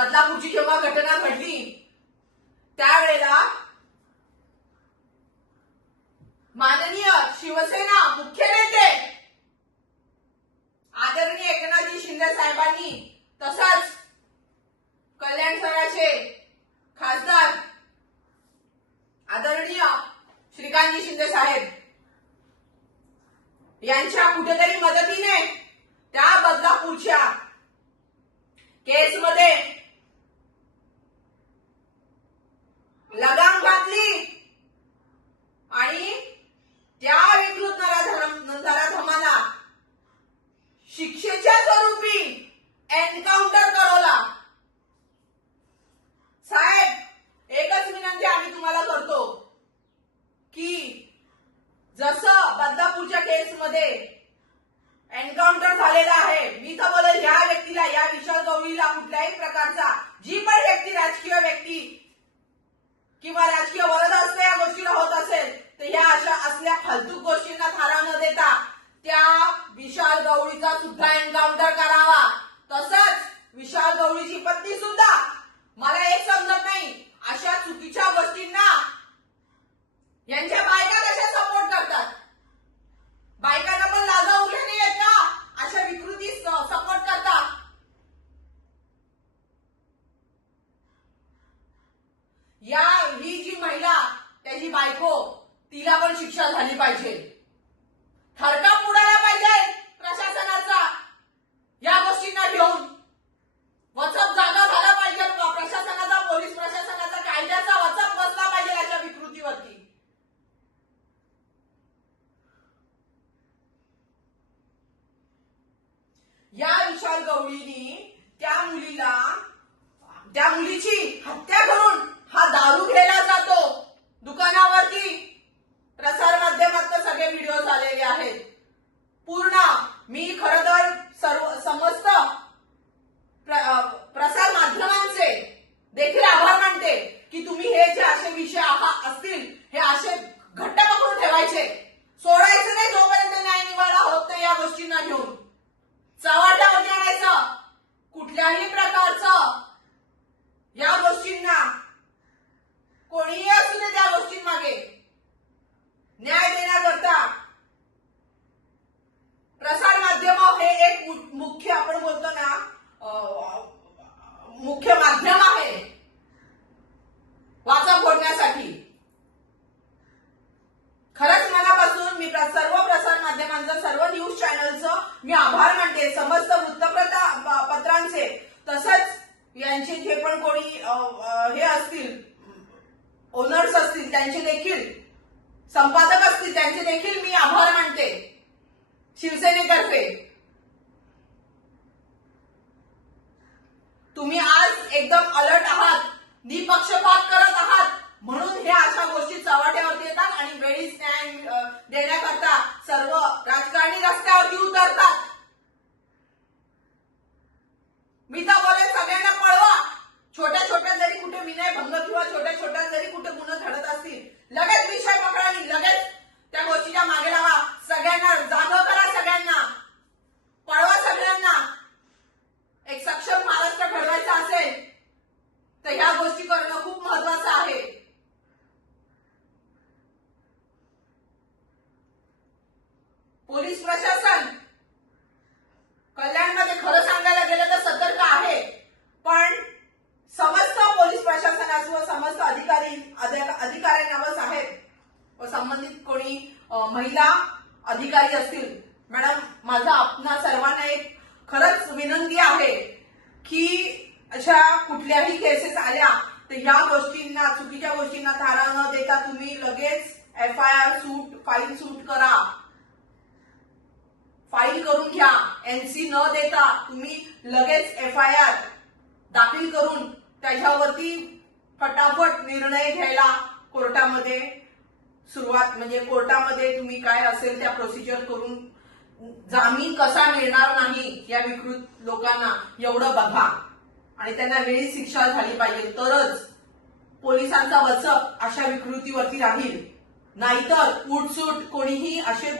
बदलापूरची जेव्हा घटना घडली त्यावेळेला माननीय शिवसेना मुख्य नेते आदरणीय एकनाथजी शिंदे साहेबांनी तसंच कल्याणसराचे खासदार आदरणीय श्रीकांतजी शिंदे साहेब यांच्या कुठेतरी मदतीने त्या बदलापूरच्या केसमध्ये लगाम घातली आणि त्या विकृत नराधमाला शिक्षेच्या स्वरूपी एन्काउंटर करवला। साहेब एकच विनंती आम्ही तुम्हाला करतो की जसं बदलापूरच्या केसमध्ये एन्काउंटर झालेला आहे, मी तर बोलेल या व्यक्तीला, या विशाल गवळीला कुठल्याही प्रकारचा जी पण व्यक्ती राजकीय व्यक्ती किंवा राजकीय वरद असते या गोष्टीला होत असेल तर या अशा असल्या फालतू गोष्टींना थारा न देता त्या विशाल गवळीचा सुद्धा एन्काउंटर करावा। तसंच विशाल गवळीची पत्नी सुद्धा, मला एक समजत नाही अशा चुकीच्या गोष्टींना यांच्या बायका कशा सपोर्ट करतात। बायकांना पण लाजा उरल्या नाही आहेत का अशा विकृती सपोर्ट करतात। ही जी महिला त्याची बायको तिला पण शिक्षा झाली पाहिजे, थरकाप उडाला पाहिजे प्रशासनाचा या गोष्टींना घेऊन, वचक जागा झाला पाहिजे प्रशासनाचा, पोलीस प्रशासनाचा, कायद्याचा वचक बसला पाहिजे अशा विकृतीवरती। या विशाल गवळीने त्या मुलीची हत्या करून हा दारू घ्यायला जातो दुकानावरती। प्रसार माध्यमात सगळे व्हिडिओ आलेले आहेत पूर्ण। मी खरं तर समस्त प्रसार माध्यमांचे देखील आभार मानते की तुम्ही हे जे असे विषय असतील हे असे घट्ट पकडून ठेवायचे, सोडायचं नाही जोपर्यंत न्याय निवाडा होत नाही। या गोष्टींना घेऊन चव्हाट्यावरती आणायचं, कुठल्याही प्रकारचं या गोष्टींना कोणीही असू दे त्या गोष्टींमागे न्याय देण्याकरता प्रसार माध्यम हे एक मुख्य, आपण बोलतो ना, मुख्य माध्यम आहे वाचा फोडण्यासाठी। खरंच मनापासून मी सर्व प्रसार माध्यमांचं, सर्व न्यूज चॅनलचं मी आभार मानते, समस्त वृत्तपत्रांचे, तसंच यांचे जे पण कोणी हे असतील ओनर्स असतील त्यांचे देखील, संपादक असतील त्यांचे देखील मी आभार मानते शिवसेनेतर्फे। तुम्ही आज एकदम अलर्ट आहात, निपक्षपात करत आहात, म्हणून हे अशा गोष्टी चव्हाट्यावरती येतात आणि वेळीच न्याय देण्याकरता सर्व राजकारणी रस्त्यावरती उतरतात। मी तर बोले सगळ्यांना पळवा, छोट्या छोट्या जरी कुठे विनयभंग किंवा छोट्या छोट्या जरी कुठे गुन्हे घडत असतील लगेच विषय पकडा आणि लगेच त्या गोष्टीच्या मागे लावा, सगळ्यांना जागं करा, सगळ्यांना पळवा, सगळ्यांना। एक सक्षम महाराष्ट्र घडवायचा असेल तर ह्या गोष्टी करणं खूप महत्वाचं आहे। पोलीस प्रशासन कल्याणमध्ये खरं सांगायला गेलं तर सतर्क आहे, पण समस्त पोलीस प्रशासन असो, समस्त अधिकाऱ्यांना व साहेब व संबंधित कोणी महिला अधिकारी असतील, मॅडम माझा आपणा सर्वांना एक खरंच विनंती आहे की अशा कुठल्याही केसेस आल्या तर ह्या गोष्टींना, चुकीच्या गोष्टींना थारा न देता तुम्ही लगेच FIR फाईल सूट करा, फाईल करून घ्या। NC न देता तुम्ही लगेच FIR दाखल करून त्याच्यावरती फटाफट निर्णय घ्यायला कोर्टामध्ये सुरुवात, म्हणजे कोर्टामध्ये तुम्ही काय असेल त्या प्रोसिजर करून जामीन कसा मिळणार नाही या विकृत लोकांना एवढं बघा आणि त्यांना वेळीच शिक्षा झाली पाहिजे, तरच पोलिसांचा वचक अशा विकृतीवरती राहील। नाहीतर उठसूट कोणीही असे